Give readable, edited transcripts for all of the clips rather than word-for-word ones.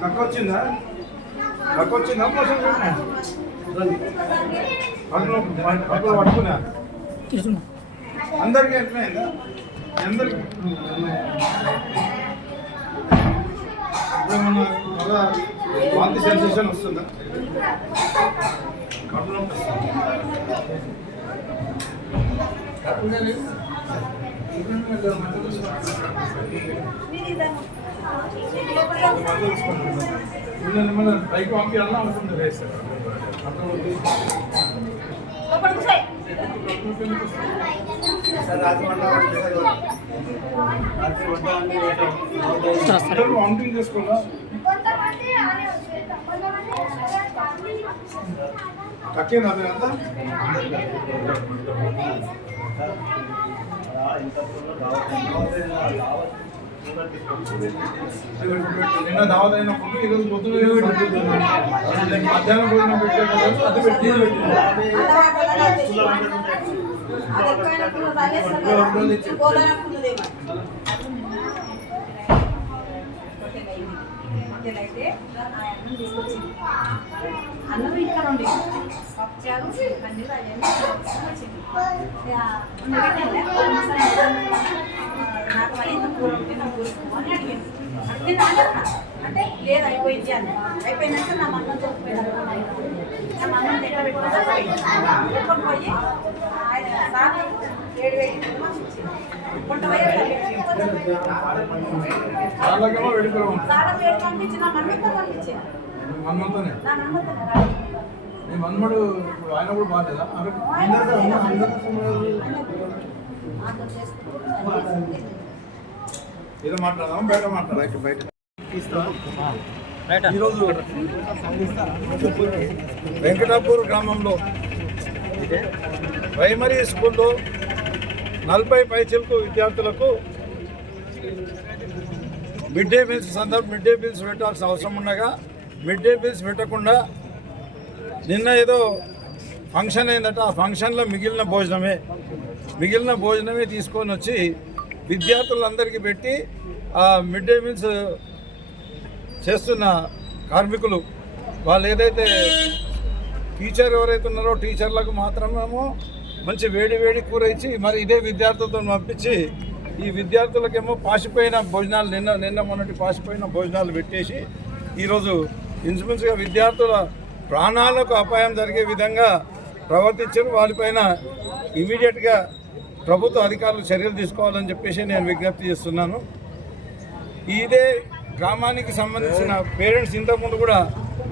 తక్కువ వచ్చిందా మోసం పట్టుకున్నా అందరికీ ఎట్లయిందా అందరికి మన వాంతి సెన్సేషన్ వస్తుందా కడుపులో పైకి పంపించాలన్నా అవుతుంది వేస్తారు వామిటింగ్ చేసుకోవాలా తక్కేనా మీరంతా నిన్న దావత్ అయినప్పుడు ఈరోజు పొద్దున మధ్యాహ్నం భోజనం పెట్టే అది పెట్టి అన్నం ఇక్కడ ఉండి పప్చారు కండిలు అవన్నీ వచ్చింది నాకు మళ్ళీ కూర ఉంటే నాకు కూరుకో అని అడిగింది అడిగితే నాన్న అంటే లేదు అయిపోయింది అని అయిపోయినాక నా మన్నం తోకపోయాడు నా మన్నం దగ్గర పెట్టుకొని పోయి సార్ 7,000 కొంట పంపించిన మన్నంతో పంపించాను మన్మడు ఆయన కూడా బాగాలేదా ఏదో మాట్లాడదాం బయట మాట్లాడాలి బయట ఈరోజు వెంకటాపూర్ గ్రామంలో ప్రైమరీ స్కూల్లో 40 పైచిలకు విద్యార్థులకు మిడ్ డే మీల్స్ పెట్టాల్సిన అవసరం ఉండగా మిడ్ డే మీల్స్ పెట్టకుండా నిన్న ఏదో ఫంక్షన్ అయిందట. ఆ ఫంక్షన్లో మిగిలిన భోజనమే తీసుకొని వచ్చి విద్యార్థులందరికీ పెట్టి ఆ మిడ్ డే మీల్స్ చేస్తున్న కార్మికులు వాళ్ళు ఏదైతే టీచర్ ఎవరైతే ఉన్నారో టీచర్లకు మాత్రమేమో మంచి వేడి కూర ఇచ్చి మరి ఇదే విద్యార్థులతో పంపించి ఈ విద్యార్థులకేమో పాసిపోయిన భోజనాలు నిన్న మొన్నటి పాసిపోయిన భోజనాలు పెట్టేసి ఈరోజు ఇన్సూరెన్స్గా విద్యార్థుల ప్రాణాలకు అపాయం జరిగే విధంగా ప్రవర్తించారు. వాళ్ళపైన ఇమీడియట్గా ప్రభుత్వ అధికారులు చర్యలు తీసుకోవాలని చెప్పేసి నేను విజ్ఞప్తి చేస్తున్నాను. ఇదే గ్రామానికి సంబంధించిన పేరెంట్స్ ఇంతకుముందు కూడా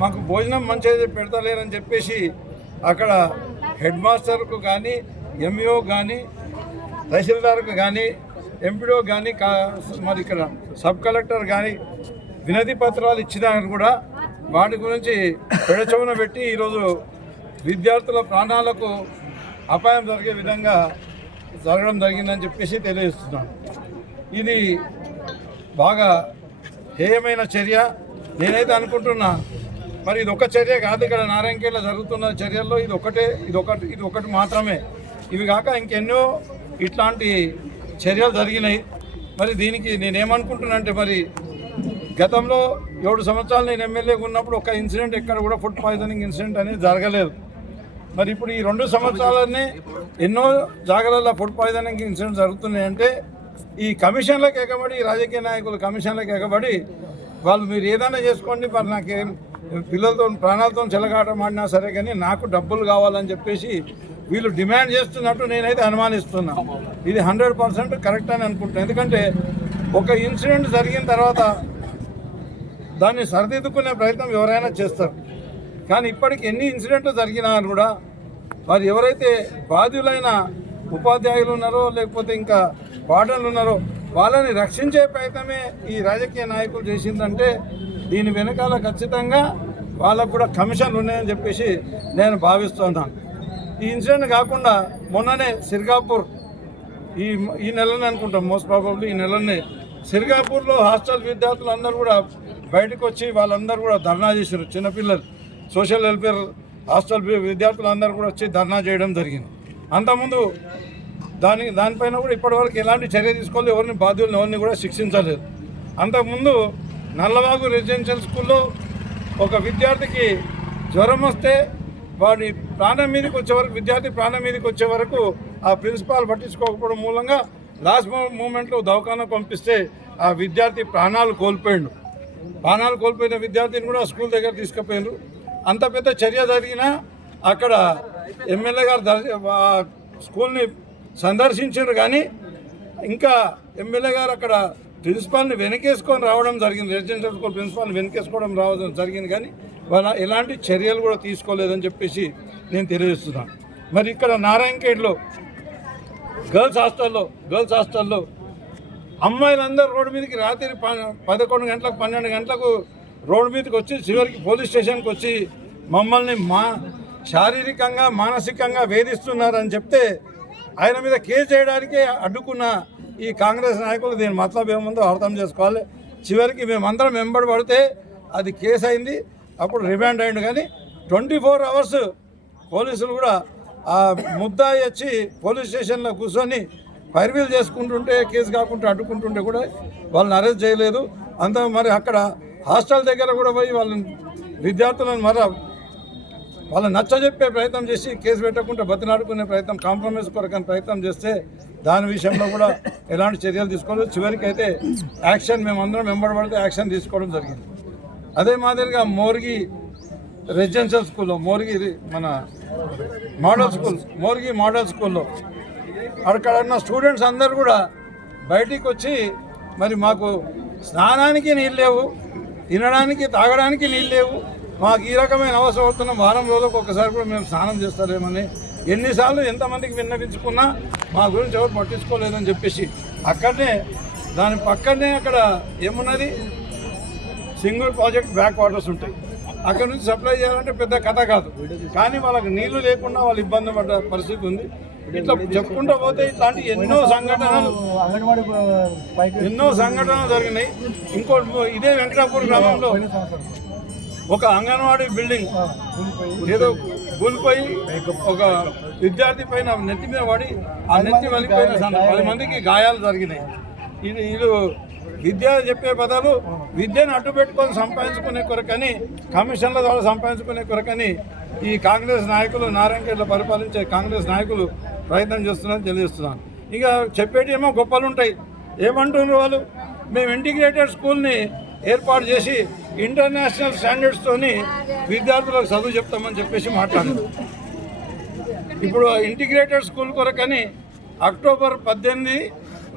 మాకు భోజనం మంచిగా పెడతలేరని చెప్పేసి అక్కడ హెడ్ మాస్టర్కు కానీ ఎంఈఓ కానీ తహసీల్దార్కు కానీ ఎంపీడో కానీ మరి ఇక్కడ సబ్ కలెక్టర్ కానీ వినతి పత్రాలు ఇచ్చినా కూడా వాటి గురించి పెడచవున పెట్టి ఈరోజు విద్యార్థుల ప్రాణాలకు అపాయం జరిగే విధంగా జరగడం జరిగిందని చెప్పేసి తెలియజేస్తున్నాను. ఇది బాగా హేయమైన చర్య. నేనైతే అనుకుంటున్నా మరి ఇది ఒక చర్య కాదు, ఇక్కడ నారాయణఖేడ్లో జరుగుతున్న చర్యల్లో ఇది ఒకటి మాత్రమే. ఇవి కాక ఇంకెన్నో ఇట్లాంటి చర్యలు జరిగినాయి. మరి దీనికి నేనేమనుకుంటున్నా అంటే మరి గతంలో 7 సంవత్సరాలు నేను ఎమ్మెల్యేగా ఉన్నప్పుడు ఒక ఇన్సిడెంట్ ఎక్కడ కూడా ఫుడ్ పాయిజనింగ్ ఇన్సిడెంట్ అనేది జరగలేదు. మరి ఇప్పుడు ఈ 2 సంవత్సరాలన్నీ ఎన్నో జాగ్రత్తల ఫుడ్ పాయిజనింగ్ ఇన్సిడెంట్ జరుగుతున్నాయంటే ఈ కమిషన్లకు ఎగబడి రాజకీయ నాయకులు కమిషన్లకు ఎగబడి వాళ్ళు మీరు ఏదైనా చేసుకోండి మరి నాకేం పిల్లలతో ప్రాణాలతో చెలగాటం ఆడినా సరే కానీ నాకు డబ్బులు కావాలని చెప్పేసి వీళ్ళు డిమాండ్ చేస్తున్నట్టు నేనైతే అనుమానిస్తున్నా. ఇది 100% కరెక్ట్ అని అనుకుంటున్నాను. ఎందుకంటే ఒక ఇన్సిడెంట్ జరిగిన తర్వాత దాన్ని సరిదిద్దుకునే ప్రయత్నం ఎవరైనా చేస్తారు. కానీ ఇప్పటికి ఎన్ని ఇన్సిడెంట్లు జరిగినా కూడా వారు ఎవరైతే బాధ్యులైన ఉపాధ్యాయులు ఉన్నారో లేకపోతే ఇంకా వార్డన్లు ఉన్నారో వాళ్ళని రక్షించే ప్రయత్నమే ఈ రాజకీయ నాయకులు చేసిందంటే దీని వెనకాల ఖచ్చితంగా వాళ్ళకు కూడా కమిషన్లు ఉన్నాయని చెప్పేసి నేను భావిస్తున్నాను. ఈ ఇన్సిడెంట్ కాకుండా మొన్ననే సిర్గాపూర్ ఈ నెలనే అనుకుంటాం, మోస్ట్ ప్రాబబ్లీ ఈ నెలనే సిర్గాపూర్లో హాస్టల్ విద్యార్థులు అందరూ కూడా బయటకు వచ్చి వాళ్ళందరూ కూడా ధర్నా చేశారు. చిన్నపిల్లలు సోషల్ వెల్ఫేర్ హాస్టల్ విద్యార్థులందరూ కూడా వచ్చి ధర్నా చేయడం జరిగింది. అంతకుముందు దానిపైన కూడా ఇప్పటివరకు ఎలాంటి చర్య తీసుకోవాలి, ఎవరిని బాధ్యులను ఎవరిని కూడా శిక్షించలేదు. అంతకుముందు నల్లవాగు రెసిడెన్షియల్ స్కూల్లో ఒక విద్యార్థికి జ్వరం వస్తే వాడి ప్రాణం మీదకి వచ్చే వరకు విద్యార్థి ప్రాణం మీదకి వచ్చే వరకు ఆ ప్రిన్సిపాల్ పట్టించుకోకపోవడం మూలంగా లాస్ట్ మూమెంట్లో దవాఖానా పంపిస్తే ఆ విద్యార్థి ప్రాణాలు కోల్పోయిండు. ప్రాణాలు కోల్పోయిన విద్యార్థిని కూడా స్కూల్ దగ్గర తీసుకుపోయినారు. అంత పెద్ద చర్య జరిగినా అక్కడ ఎమ్మెల్యే గారు స్కూల్ని సందర్శించారు, కానీ ఇంకా ఎమ్మెల్యే గారు అక్కడ ప్రిన్సిపాల్ని వెనకేసుకొని రావడం జరిగింది. రెసిడెన్షియల్ స్కూల్ ప్రిన్సిపాల్ని వెనకేసుకోవడం రావడం జరిగింది, కానీ వాళ్ళ ఎలాంటి చర్యలు కూడా తీసుకోలేదని చెప్పేసి నేను తెలియజేస్తున్నాను. మరి ఇక్కడ నారాయణఖేడ్లో గర్ల్స్ హాస్టల్లో అమ్మాయిలందరూ రోడ్డు మీదకి రాత్రి 11 గంటలకు 12 గంటలకు రోడ్డు మీదకి వచ్చి చివరికి పోలీస్ స్టేషన్కి వచ్చి మమ్మల్ని శారీరకంగా మానసికంగా వేధిస్తున్నారని చెప్తే ఆయన మీద కేసు చేయడానికే అడ్డుకున్న ఈ కాంగ్రెస్ నాయకులు దీని మతలబ్ ఏముందో అర్థం చేసుకోవాలి. చివరికి మేమందరం వెంబడి పడితే అది కేసు అయింది, అప్పుడు రిమాండ్ అయ్యిండు. కానీ 24 అవర్స్ పోలీసులు కూడా ఆ ముద్దాయి వచ్చి పోలీస్ స్టేషన్లో కూర్చొని పైరవీలు చేసుకుంటుంటే కేసు కాకుండా అడ్డుకుంటుంటే కూడా వాళ్ళని అరెస్ట్ చేయలేదు. అంత మరి అక్కడ హాస్టల్ దగ్గర కూడా పోయి విద్యార్థులను వాళ్ళని నచ్చజెప్పే ప్రయత్నం చేసి కేసు పెట్టకుండా బతినాడుకునే ప్రయత్నం, కాంప్రమైజ్ కొరకని ప్రయత్నం చేస్తే దాని విషయంలో కూడా ఎలాంటి చర్యలు తీసుకోలేదు. చివరికి అయితే యాక్షన్ మేమందరం వెంబడబడితే యాక్షన్ తీసుకోవడం జరిగింది. అదే మాదిరిగా మోర్గి రెసిడెన్షియల్ స్కూల్లో మన మోర్గి మోడల్ స్కూల్లో అక్కడ ఉన్న స్టూడెంట్స్ అందరూ కూడా బయటికి వచ్చి మరి మాకు స్నానానికి నీళ్ళు లేవు, తినడానికి తాగడానికి నీళ్ళు లేవు, మాకు ఈ రకమైన అవసరం అవుతున్న వారం రోజులకు ఒకసారి కూడా మేము స్నానం చేస్తారేమని ఎన్నిసార్లు ఎంతమందికి విన్నవించుకున్నా మా గురించి ఎవరు పట్టించుకోలేదని చెప్పేసి అక్కడనే దాని పక్కనే అక్కడ ఏమున్నది సింగిల్ ప్రాజెక్ట్ బ్యాక్ వాటర్స్ ఉంటాయి. అక్కడ నుంచి సప్లై చేయాలంటే పెద్ద కథ కాదు, కానీ వాళ్ళకి నీళ్లు లేకుండా వాళ్ళు ఇబ్బంది పడ్డ పరిస్థితి ఉంది. ఇట్లా చెప్పుకుంటూ పోతే ఇట్లాంటి ఎన్నో సంఘటనలు జరిగినాయి. ఇంకోటి ఇదే వెంకటాపూర్ గ్రామంలో ఒక అంగన్వాడీ బిల్డింగ్ ఏదో కూలిపోయి ఒక విద్యార్థి పైన నెత్తి మీద పడి ఆ నెత్తి వలిపోయిన 10 మందికి గాయాలు జరిగినాయి. వీళ్ళు విద్య చెప్పే బదులు విద్యను అడ్డు పెట్టుకొని సంపాదించుకునే కొరకని, కమిషన్ల ద్వారా సంపాదించుకునే కొరకని ఈ కాంగ్రెస్ నాయకులు, నారాయణఖేడ్లో పరిపాలించే కాంగ్రెస్ నాయకులు ప్రయత్నం చేస్తున్నారని తెలియజేస్తున్నాను. ఇక చెప్పేటి ఏమో గొప్పలు ఉంటాయి. ఏమంటున్నారు వాళ్ళు, మేము ఇంటిగ్రేటెడ్ స్కూల్ని ఏర్పాటు చేసి ఇంటర్నేషనల్ స్టాండర్డ్స్తోని విద్యార్థులకు చదువు చెప్తామని చెప్పేసి మాట్లాడారు. ఇప్పుడు ఇంటిగ్రేటెడ్ స్కూల్ కొరకని అక్టోబర్ 18,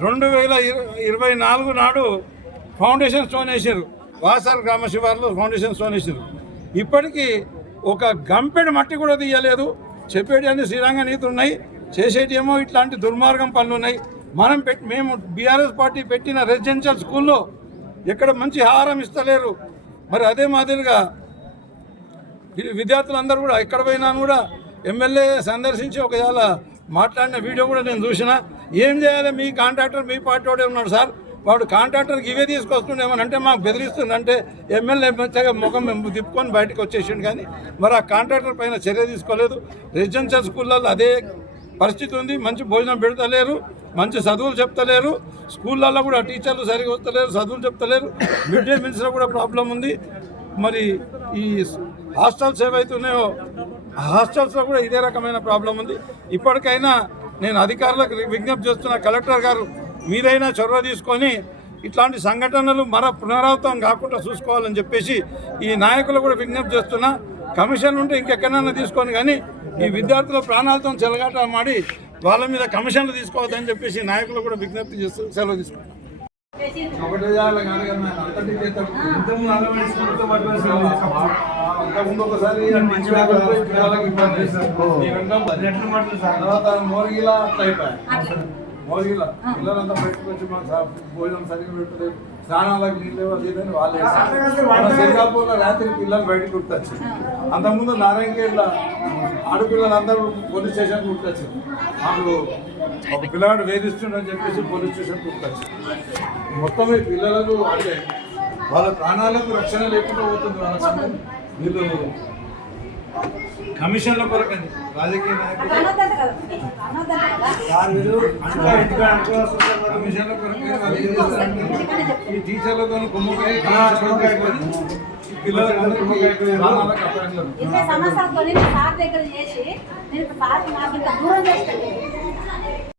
2024 నాడు ఫౌండేషన్ స్టోన్ వేసారు. వాసార్ గ్రామ శివార్లో ఫౌండేషన్ స్టోన్ వేసారు. ఇప్పటికీ ఒక గంపెడు మట్టి కూడా తీయలేదు. చెప్పేటి అన్ని శ్రీరంగ నీతులు ఉన్నాయి, చేసేటి ఏమో ఇట్లాంటి దుర్మార్గం పనులు ఉన్నాయి. మేము బీఆర్ఎస్ పార్టీ పెట్టిన రెసిడెన్షియల్ స్కూల్లో ఎక్కడ మంచి ఆహారం ఇస్తలేరు. మరి అదే మాదిరిగా విద్యార్థులందరూ కూడా ఎక్కడ పోయినా కూడా ఎమ్మెల్యే సందర్శించి ఒకవేళ మాట్లాడిన వీడియో కూడా నేను చూసినా. ఏం చేయాలి, మీ కాంట్రాక్టర్ మీ పార్టీ వాడే ఉన్నాడు సార్, వాడు కాంట్రాక్టర్కి ఇవే తీసుకొస్తుండేమనంటే మాకు బెదిరిస్తుందంటే ఎమ్మెల్యే మంచిగా ముఖం తిప్పుకొని బయటకు వచ్చేసిండు. కానీ మరి ఆ కాంట్రాక్టర్ పైన చర్య తీసుకోలేదు. రెసిడెన్షియల్ స్కూళ్ళల్లో అదే పరిస్థితి ఉంది. మంచి భోజనం పెడతలేరు, మంచి చదువులు చెప్తలేరు, స్కూళ్ళల్లో కూడా టీచర్లు సరిగా వస్తలేరు, చదువులు చెప్తలేరు. మిడ్ డే మీల్స్లో కూడా ప్రాబ్లం ఉంది. మరి ఈ హాస్టల్స్ ఏవైతే ఉన్నాయో ఆ హాస్టల్స్లో కూడా ఇదే రకమైన ప్రాబ్లం ఉంది. ఇప్పటికైనా నేను అధికారులకు విజ్ఞప్తి చేస్తున్న, కలెక్టర్ గారు మీరైనా చొరవ తీసుకొని ఇట్లాంటి సంఘటనలు పునరావృతం కాకుండా చూసుకోవాలని చెప్పేసి ఈ నాయకులు కూడా విజ్ఞప్తి చేస్తున్నా. కమిషన్ ఉంటే ఇంకెక్కడైనా తీసుకొని, కానీ ఈ విద్యార్థుల ప్రాణాలతో చెలగాట మాడి వాళ్ళ మీద కమిషన్లు తీసుకోవద్దని చెప్పేసి నాయకులు కూడా విజ్ఞప్తి చేస్తూ సెలవు తీసుకుంటాం. మోగిలా పిల్లలంతా బయటకు వచ్చి మాకు భోజనం సరిగ్గా పెట్టలేదు, స్నానాలకు నీళ్ళు లేదని వాళ్ళు సింగాపూర్లో రాత్రి పిల్లలు బయటకు గుర్తొచ్చి, అంతకుముందు నారాయణఖేడ్లో ఆడపిల్లలందరూ పోలీస్ స్టేషన్ గుర్తొచ్చి మాకు ఒక పిల్లవాడు వేధిస్తుండని చెప్పేసి పోలీస్ స్టేషన్ గుర్తొచ్చి, మొత్తం ఈ పిల్లలకు అంటే వాళ్ళ ప్రాణాలకు రక్షణ లేకుండా పోతుంది. వాళ్ళ వీళ్ళు కమిషన్ల కొరకండి రాజకీయ నాయకులు కమిషన్ల కొరకు ఇంటికి వస్తాను ఇంటికనే చెప్తాను ఈ టీచర్లతో కుమ్మకాయ పిల్లలందరూ ఇరవై సంవత్సరాలతో నేను సార్ దగ్గర చేసి నేను సార్ నాకు ఇంకా దూరం చేస్తాను